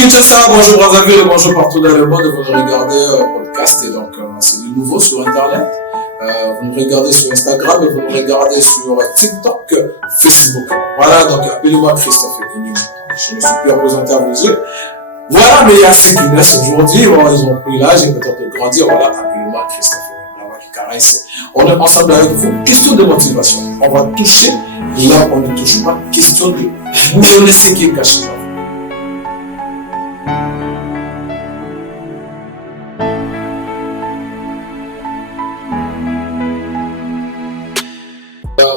Kinshasa, bonjour Brazzaville, bonjour partout dans le monde. Vous nous regardez podcast et donc c'est du nouveau sur internet. Vous nous regardez sur Instagram et vous nous regardez sur TikTok, Facebook. Voilà, donc appelez-moi Christophe Edenim. Je me suis plus représenté à vos yeux. Voilà, mais il y a ceux qui naissent aujourd'hui, voilà, ils ont pris l'âge et peut-être de grandir. Voilà, appelez-moi Christophe Edenim. La voix qui caresse. On est ensemble avec vous. Question de motivation. On va toucher là on ne touche pas. Question de vous donner ce qui est caché.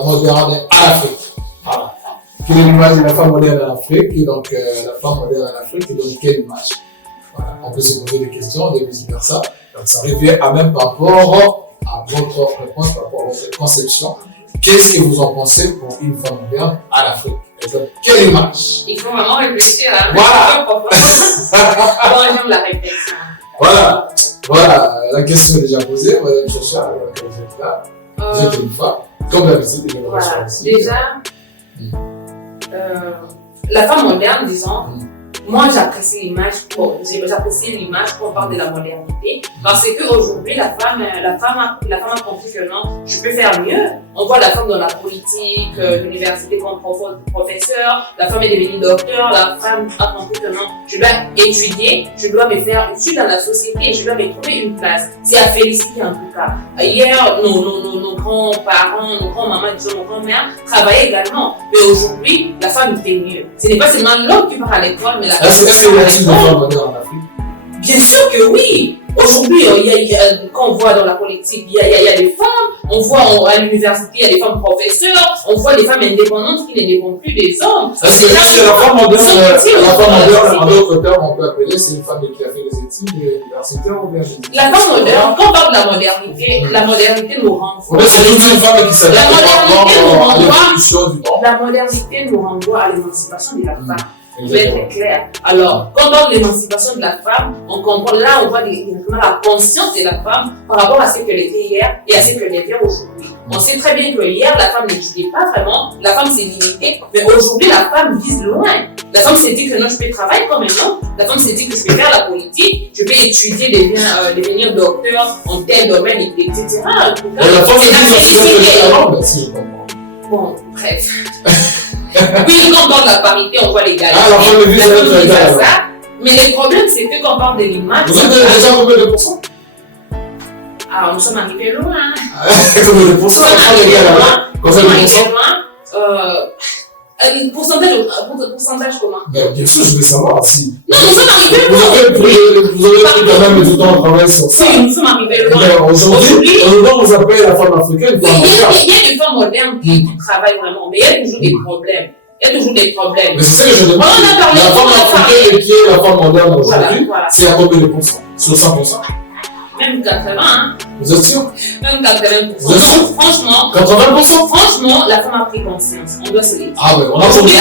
Moderne en Afrique. Voilà. Quelle est l'image de la femme moderne en Afrique? Et donc, la femme moderne en Afrique, et donc, quelle image? Voilà. On peut se poser des questions, de vice-versa. Donc, ça revient à même par rapport à votre réponse, par rapport à votre conception. Qu'est-ce que vous en pensez pour une femme moderne en Afrique? Et donc, quelle image? Il faut vraiment réfléchir à voilà. Bonjour la réflexion. Voilà. Voilà. La question est déjà posée. Madame Chacha, vous êtes là. Vous êtes une femme. Comme d'habitude, voilà. Déjà, la femme moderne, disons, moi j'apprécie l'image quand on parle de la modernité, parce qu'aujourd'hui la femme a compris que non, je peux faire mieux. On voit la femme dans la politique, l'université comme professeur, la femme est devenue docteur, la femme a compris que non, je dois étudier, je dois me faire utile dans la société, je dois me trouver une place. C'est à féliciter en tout cas. Hier, nos grands-parents, nos grands-mamans, disons nos grands-mères travaillaient également, mais aujourd'hui, la femme fait mieux. Ce n'est pas seulement l'homme qui part à l'école, mais la femme. Est-ce qu'il y a des femmes modernes en Afrique? Bien sûr que oui. Aujourd'hui, quand on voit dans la politique, il y a des femmes, on voit à l'université, il y a des femmes professeurs, on voit des femmes indépendantes qui ne dépendent plus des hommes. Est-ce que la femme moderne, en d'autres termes, on peut appeler, c'est une femme qui a fait des études universitaires ou bien? La femme moderne, quand on parle de la modernité nous renvoie. C'est toute une femme qui s'adapte à l'évolution du temps. La modernité nous renvoie à l'émancipation de la femme. Je vais être clair. Alors, quand on parle de l'émancipation de la femme, on comprend, là, on voit directement la conscience de la femme par rapport à ce qu'elle était hier et à ce qu'elle est aujourd'hui. On sait très bien que hier, la femme n'étudiait pas vraiment, la femme s'est limitée, mais aujourd'hui, la femme vise loin. La femme s'est dit que non, je peux travailler comme un homme, la femme s'est dit que je peux faire la politique, je peux étudier, devenir docteur en tel domaine, etc. La femme s'est dit si je comprends. Bon, bref. Oui, quand on parle de la parité, on voit l'égalité. Ah, la femme vise à ça. Mais le problème, c'est que quand on parle de l'image. Vous êtes déjà combien de pourcents? Ah, nous sommes arrivés loin. Combien de pourcents? Combien de pourcentage comment? Bien sûr, je veux savoir si. Non, nous sommes arrivés loin. Vous avez pris quand même du temps à travailler sur ça. Oui, nous sommes arrivés loin. Aujourd'hui, on vous appelle la femme africaine. Il y a des femmes modernes qui travaillent vraiment, mais il y a toujours des problèmes. Mais c'est ça que je demande. La femme africaine qui est la femme moderne aujourd'hui, c'est à combien de pourcents? Sur 100%? Même 80, hein. Vous êtes sûr? Même 80%. Vous êtes sûr? Franchement. 80%? Franchement, la femme a pris conscience. On doit se le dire. Ah ouais, on a compris.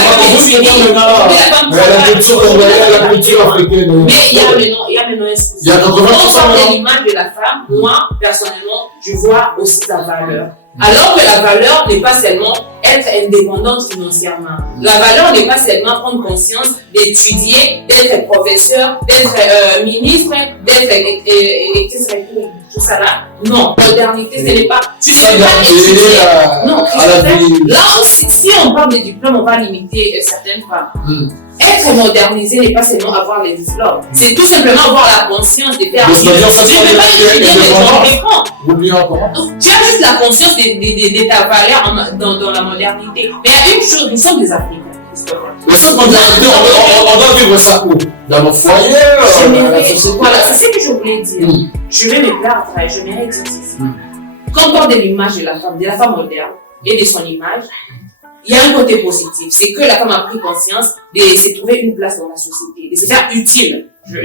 La culture africaine. Mais il y a maintenant un souci. Il y a 80%. Quand on parle de l'image de la femme, moi, personnellement, je vois aussi sa valeur. Alors que la valeur n'est pas seulement être indépendante financièrement. La valeur n'est pas seulement prendre conscience d'étudier, d'être professeur, d'être ministre, d'être tout ça là. Non, modernité, ce n'est pas. Tu ne peux pas étudier. Non, là, si on parle de diplôme, on va limiter certaines femmes. Être modernisé n'est pas seulement avoir les diplômes. C'est tout simplement avoir la conscience de faire. Tu ne peux pas étudier mais tu as juste la conscience de ta valeur dans la modernité. Mais il y a une chose, nous sommes des Africains. Mais cette modernité, on doit vivre ça où? Dans nos foyers, voilà, c'est ce que je voulais dire. Je vais me plaire à travailler, je mérite ceci. Quand on parle de l'image de la femme moderne et de son image, il y a un côté positif, c'est que la femme a pris conscience de se trouver une place dans la société, de se faire utile, de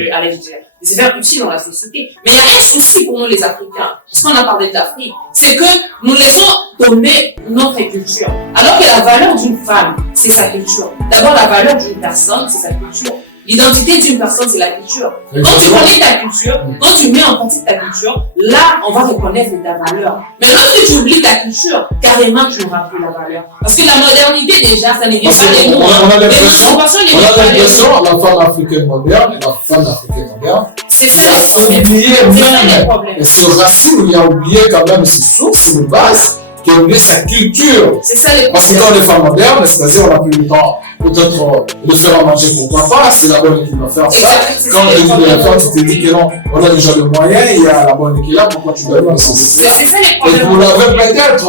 se faire utile dans la société. Mais il y a un souci pour nous les Africains, parce qu'on a parlé de l'Afrique, c'est que nous laissons tomber notre culture. Alors que la valeur d'une femme, c'est sa culture. D'abord, la valeur d'une personne, c'est sa culture. L'identité d'une personne, c'est la culture. Quand tu connais ta culture, quand tu mets en pratique ta culture, là, on va reconnaître ta valeur. Mais lorsque tu oublies ta culture, carrément, tu n'auras plus la valeur. Parce que la modernité, déjà, ça ne vient pas des nous. On a l'impression, la femme africaine moderne et la femme africaine moderne, c'est ça a oublié même ce racine, il a oublié quand même ses sources, ses bases, qui a oublié sa culture. C'est ça les Parce que quand on est femme moderne, c'est-à-dire on n'a plus le temps peut-être de faire à manger, pourquoi pas, c'est la bonne qui va faire ça. Quand on te dit de la femme, tu te dis que non, on a déjà le moyen, il y a la bonne qui est là, pourquoi tu dois faire ça? C'est ça les problèmes. Et pour l'avez peut-être,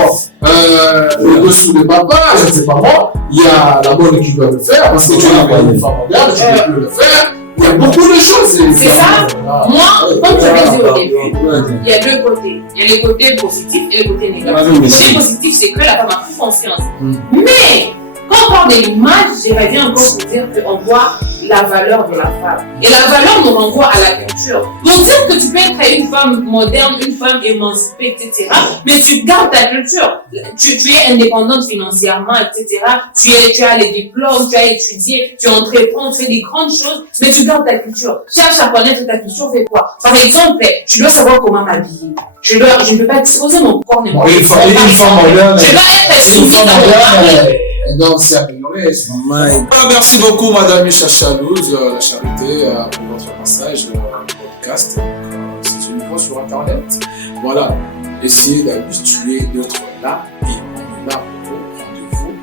le dessous des papas, je ne sais pas moi, il y a la bonne qui doit le faire, parce que tu es une femme moderne, tu ne peux plus le faire. Il y a beaucoup de choses. C'est ça. Moi, comme je l'ai dit au début, il y a deux côtés. Il y a les côtés positifs et les côtés négatifs. Le côté positif, c'est que la femme a pris conscience. Mais quand on parle de l'image, j'aimerais bien encore vous dire qu'on voit la valeur de la femme. Et la valeur nous renvoie à la culture. Pour dire que tu peux être une femme moderne, une femme émancipée, etc. Mais tu gardes ta culture. Tu es indépendante financièrement, etc. Tu as les diplômes, tu as étudié, tu entreprends, tu fais des grandes choses, mais tu gardes ta culture. Cherche à connaître ta culture, fais quoi? Par exemple, tu dois savoir comment m'habiller. Je ne peux pas exposer mon corps n'importe quoi. Une femme moderne. Je dois être soumise à mon mari. Donc, c'est amélioré. Merci beaucoup, Madame Micha Chalouz, la charité, pour votre passage au podcast. C'est une fois sur Internet. Voilà, essayez d'habituer d'autres là et on est là pour vous. Rendez-vous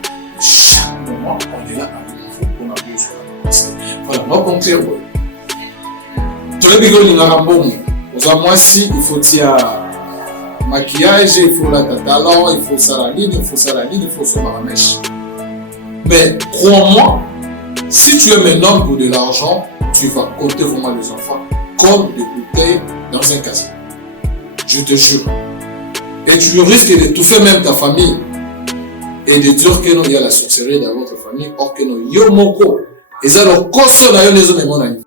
chaque moment. On est là avec vous pour la bouche. Voilà, moi, pour conclure, tous les bigots, ils n'ont pas bon. Aux amois-ci, il faut tirer maquillage, il faut la talon, il faut ça la ligne, il faut ça la ligne, il faut ça la mèche. Mais crois-moi, si tu es maintenant pour de l'argent, tu vas compter vraiment les enfants comme des bouteilles dans un casier. Je te jure. Et tu risques d'étouffer même ta famille et de dire que non, il y a la sorcellerie dans votre famille, or que non, yo moko. Et ça, le coso na yo les hommes, mon ami.